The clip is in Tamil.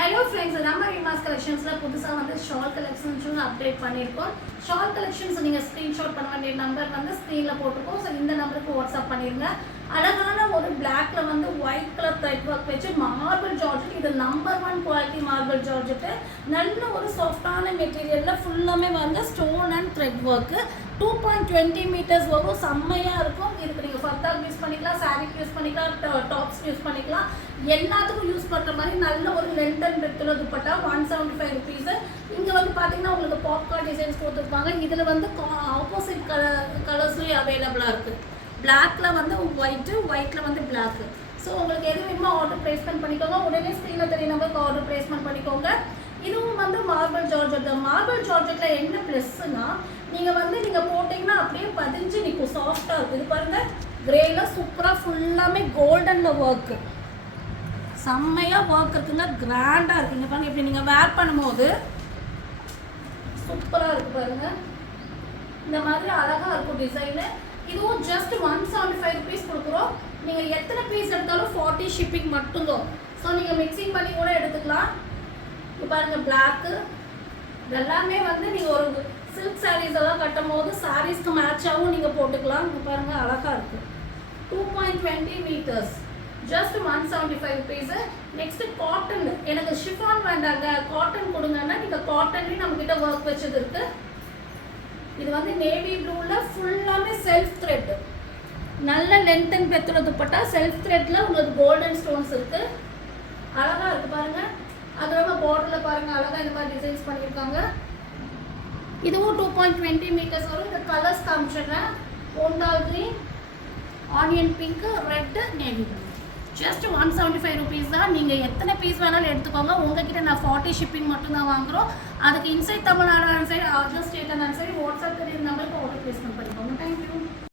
Hello friends, நம்ம ரிமாஸ் கலெக்ஷன்ஸ்ல புதுசா வந்து ஷால் கலெக்ஷன்ஸ் அப்டேட் பண்ணிருக்கோம். ஷால் கலெக்ஷன்ஸ் நீங்க ஸ்கிரீன்ஷாட் பண்ண வேண்டிய நம்பர் வந்து ஸ்கிரீன்ல போட்டுருக்கோம். சோ இந்த நம்பருக்கு வாட்ஸ்அப் பண்ணிருங்க. அழகான ஒரு blackல வந்து white color thread work வச்சு marble georgette, இது நம்பர் 1 குவாலிட்டி marble georgette. நல்ல ஒரு சாஃப்ட்டான மெட்டீரியல்ல ஃபுல்லாமே வந்து stone and thread work. 2.20 metres வரும், செம்மையா இருக்கும். இதுக்கு நீங்க ஃபர்தாக்கு யூஸ் பண்ணிக்கலாம், சாரிக்கு யூஸ் பண்ணிக்கலாம், டாப்ஸ் யூஸ் பண்ணிக்கலாம், எல்லாத்துக்கும் யூஸ் பண்ற மாதிரி நல்ல ஒரு லென்த் அண்ட் பிரெத்ல துப்பட்டா 175 rupees. இங்க வந்து பாத்தீங்கன்னா உங்களுக்கு பாப்கார்ன் டிசைன்ஸ் கொடுத்துருப்பாங்க. இதுல வந்து ஆப்போசிட் கலர்ஸ்லயும் அவைலபிளா இருக்கு. பிளாக்ல வந்து ஒயிட்ல வந்து பிளாக். ஸோ உங்களுக்கு எது வேணுமோ ஆர்டர் பிளேஸ்மெண்ட் பண்ணிக்கோங்க. உடனே ஸ்க்ரீனில் தெரிய நம்பருக்கு ஆர்டர் பிளேஸ்மெண்ட் பண்ணிக்கோங்க. இதுவும் வந்து மார்பிள் ஜார்ஜெட். மார்பிள் ஜார்ஜெட்டில் என்ன ப்ளஸ்னா நீங்கள் போட்டிங்கன்னா அப்படியே பதிஞ்சு நிற்கும், சாஃப்டாக இருக்கும். இது பாருங்கள், கிரேல சூப்பராக ஃபுல்லாமே கோல்டனில் ஒர்க்கு, செம்மையாக ஒர்க் இருக்குங்க, கிராண்டாக இருக்குங்க. பாருங்கள், இப்படி நீங்கள் வேர் பண்ணும்போது சூப்பராக இருக்குது பாருங்கள். இந்த மாதிரி அழகாக இருக்கும் டிசைனு. இதுவும் ஜஸ்ட் 175 rupees கொடுக்குறோம். நீங்கள் எத்தனை பீஸ் எடுத்தாலும் 40 ஷிப்பிங் மட்டும்தான். ஸோ நீங்கள் மிக்சிங் பண்ணி கூட எடுத்துக்கலாம். இப்போ பாருங்கள், பிளாக்கு இதெல்லாமே வந்து நீங்கள் ஒரு சில்க் சாரீஸ் எல்லாம் கட்டும் போது சாரீஸ்க்கு மேட்சாகவும் நீங்கள் போட்டுக்கலாம். இப்போ பாருங்கள், அழகாக இருக்குது. 2.20 meters, just 175 rupees. Next cotton. எனக்கு ஷிஃபான் வேண்டாங்க, காட்டன் கொடுங்கன்னா நீங்கள் காட்டன்லேயும் நம்மக்கிட்ட ஒர்க் வச்சது இருக்குது. இது வந்து நேவி ப்ளூவில் ஃபுல்லாமே செல்ஃப் த்ரெட், நல்ல லென்த் அண்ட் பெத்துல துப்பட்டா, செல்ஃப் த்ரெட்டில் உங்களுக்கு கோல்டன் ஸ்டோன்ஸ் இருக்குது. அழகாக இருக்குது பாருங்கள். அது ரொம்ப பார்டரில் பாருங்கள், அழகாக இந்த மாதிரி டிசைன்ஸ் பண்ணியிருக்காங்க. இதுவும் 2.20 meters வரும். இந்த கலர்ஸ் காமிச்சிடுறேன். ஓண்டால் green, onion pink, red, navy blue. Just 175 rupees தான். நீங்கள் எத்தனை பீஸ் வேணாலும் எடுத்துக்கோங்க. உங்ககிட்ட நான் 40 ஷிப்பிங் மட்டும்தான் வாங்குகிறோம். அதுக்கு inside Tamil Nadu side, other state side WhatsApp நம்பருக்கு ஆர்டர் பிளேஸ்மெண்ட் பண்ணிக்கலாம்.